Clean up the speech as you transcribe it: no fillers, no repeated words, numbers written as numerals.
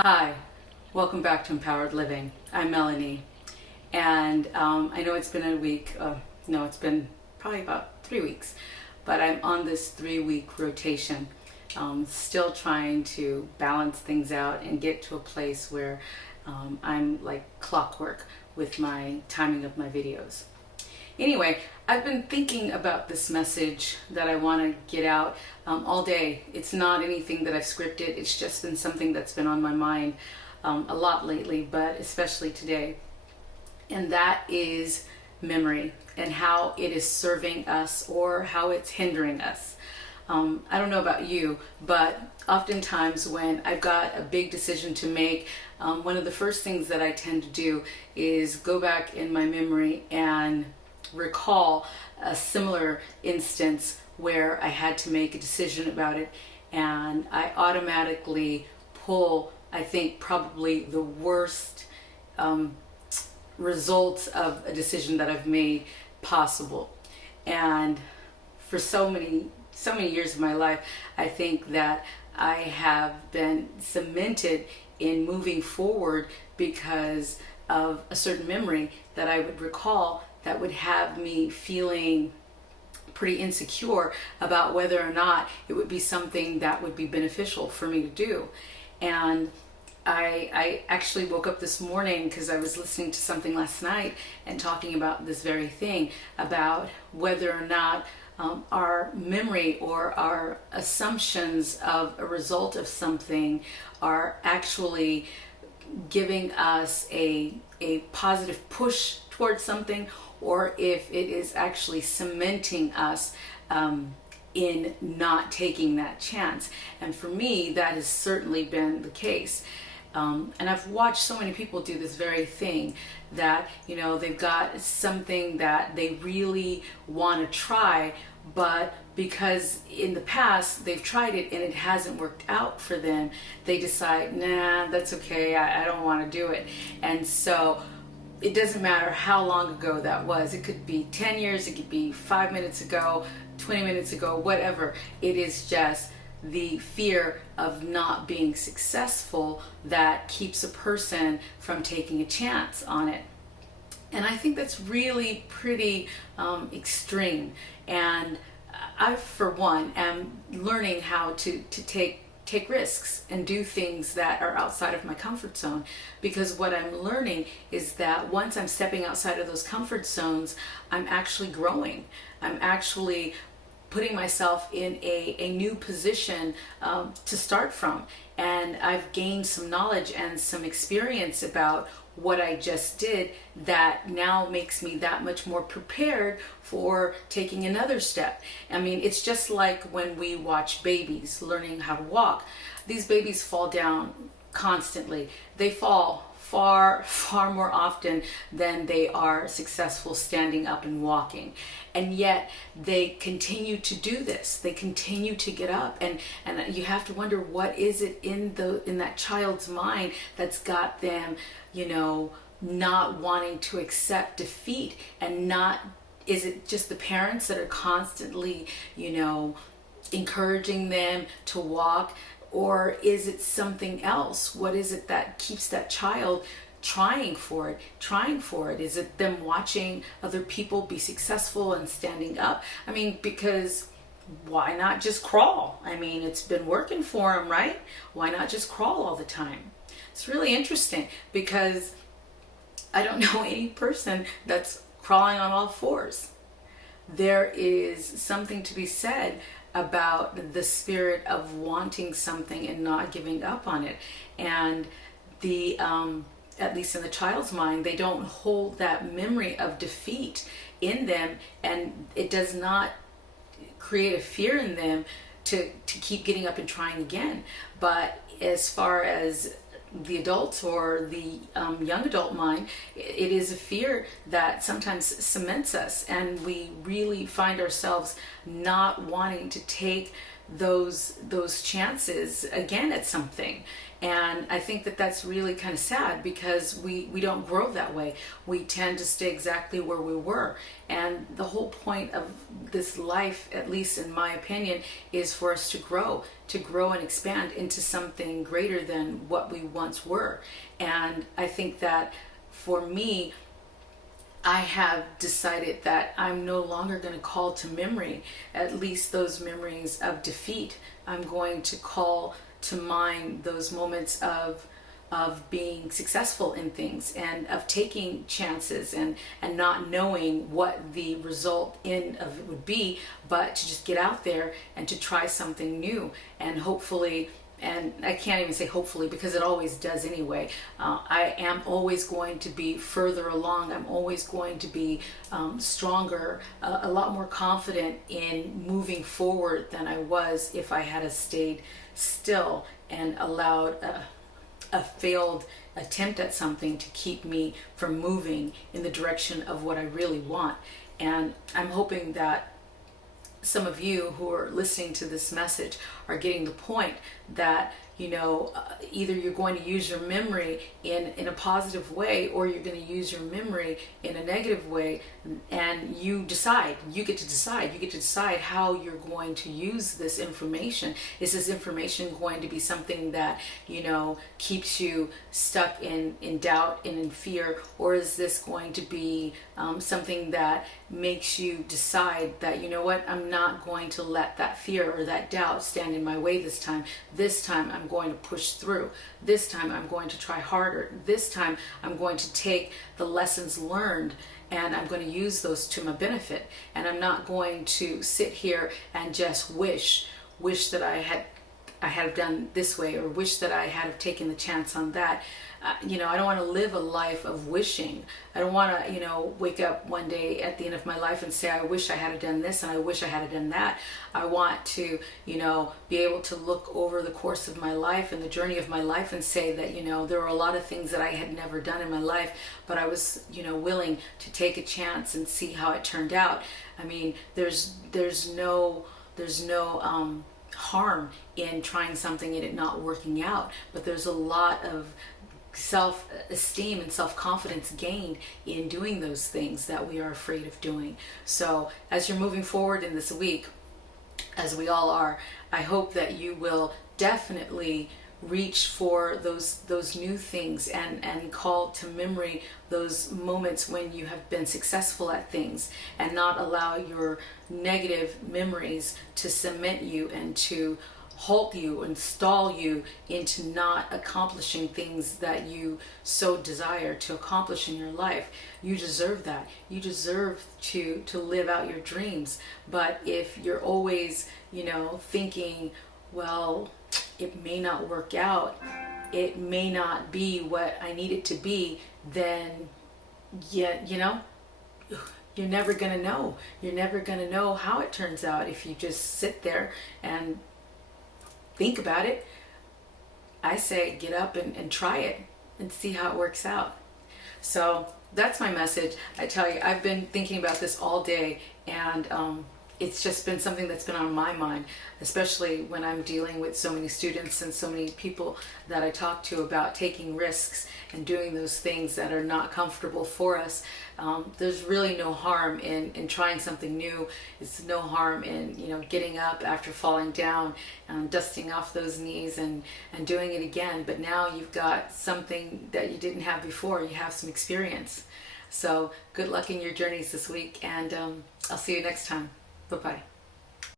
Hi, welcome back to Empowered Living. I'm Melanie, and I know it's been a week. No, it's been probably about 3 weeks, but I'm on this 3 week rotation. Still trying to balance things out and get to a place where I'm like clockwork with my timing of my videos. Anyway, I've been thinking about this message that I want to get out all day. It's not anything that I've scripted. It's just been something that's been on my mind a lot lately, but especially today. And that is memory and how it is serving us or how it's hindering us. I don't know about you, but oftentimes when I've got a big decision to make, one of the first things that I tend to do is go back in my memory and recall a similar instance where I had to make a decision about it, and I automatically pull, I think, probably the worst results of a decision that I've made possible. And for so many years of my life, I think that I have been cemented in moving forward because of a certain memory that I would recall that would have me feeling pretty insecure about whether or not it would be something that would be beneficial for me to do. And I actually woke up this morning because I was listening to something last night and talking about this very thing, about whether or not our memory or our assumptions of a result of something are actually giving us a positive push towards something, or if it is actually cementing us in not taking that chance. And for me, that has certainly been the case. And I've watched so many people do this very thing, that, you know, they've got something that they really want to try, but because in the past they've tried it and it hasn't worked out for them, they decide, nah, that's okay, I don't want to do it. And so it doesn't matter how long ago that was. It could be 10 years, it could be 5 minutes ago, 20 minutes ago, whatever. It is just the fear of not being successful that keeps a person from taking a chance on it. And I think that's really pretty extreme. And I, for one, am learning how to take risks and do things that are outside of my comfort zone, because what I'm learning is that once I'm stepping outside of those comfort zones, I'm actually growing. I'm actually putting myself in a new position to start from, and I've gained some knowledge and some experience about what I just did that now makes me that much more prepared for taking another step. I mean, it's just like when we watch babies learning how to walk. These babies fall down constantly. They fall far more often than they are successful standing up and walking. And yet they continue to do this. They continue to get up, and you have to wonder, what is it in that child's mind that's got them, you know, not wanting to accept defeat, and not, is it just the parents that are constantly, you know, encouraging them to walk? Or is it something else? What is it that keeps that child trying for it? Is it them watching other people be successful and standing up? I mean, because why not just crawl? I mean, it's been working for them, right? Why not just crawl all the time? It's really interesting, because I don't know any person that's crawling on all fours. There is something to be said about the spirit of wanting something and not giving up on it. And the at least in the child's mind, they don't hold that memory of defeat in them, and it does not create a fear in them to keep getting up and trying again. But as far as the adults or the young adult mind, it is a fear that sometimes cements us, and we really find ourselves not wanting to take those chances again at something. And I think that that's really kind of sad, because we don't grow that way. We tend to stay exactly where we were. And the whole point of this life, at least in my opinion, is for us to grow and expand into something greater than what we once were. And I think that for me, I have decided that I'm no longer going to call to memory, at least those memories of defeat. I'm going to call to mind those moments of being successful in things, and of taking chances, and not knowing what the result in of it would be, but to just get out there and to try something new. And hopefully, and I can't even say hopefully, because it always does anyway, I am always going to be further along. I'm always going to be stronger, a lot more confident in moving forward than I was if I had stayed still and allowed a failed attempt at something to keep me from moving in the direction of what I really want. And I'm hoping that some of you who are listening to this message are getting the point that, either you're going to use your memory in a positive way, or you're going to use your memory in a negative way. And you get to decide how you're going to use this information. Is this information going to be something that, keeps you stuck in doubt and in fear? Or is this going to be something that makes you decide that, I'm not going to let that fear or that doubt stand in my way this time. This time I'm going to push through. This time I'm going to try harder. This time I'm going to take the lessons learned and I'm going to use those to my benefit. And I'm not going to sit here and just wish that I had done this way, or wish that I had have taken the chance on that. I don't want to live a life of wishing. I don't want to, wake up one day at the end of my life and say, I wish I had done this and I wish I had done that. I want to, be able to look over the course of my life and the journey of my life and say that, there were a lot of things that I had never done in my life, but I was, willing to take a chance and see how it turned out. I mean, there's no harm in trying something and it not working out, but there's a lot of self-esteem and self-confidence gained in doing those things that we are afraid of doing. So as you're moving forward in this week, as we all are, I hope that you will definitely reach for those new things and call to memory those moments when you have been successful at things, and not allow your negative memories to cement you and to halt you and stall you into not accomplishing things that you so desire to accomplish in your life. You deserve that. You deserve to live out your dreams. But if you're always, thinking, well, it may not work out, it may not be what I need it to be, then you're never going to know. You're never going to know how it turns out if you just sit there and think about it. I say get up and try it and see how it works out. So that's my message. I tell you, I've been thinking about this all day, and it's just been something that's been on my mind, especially when I'm dealing with so many students and so many people that I talk to about taking risks and doing those things that are not comfortable for us. There's really no harm in trying something new. It's no harm in getting up after falling down, dusting off those knees and doing it again. But now you've got something that you didn't have before. You have some experience. So good luck in your journeys this week, and I'll see you next time. Bye-bye.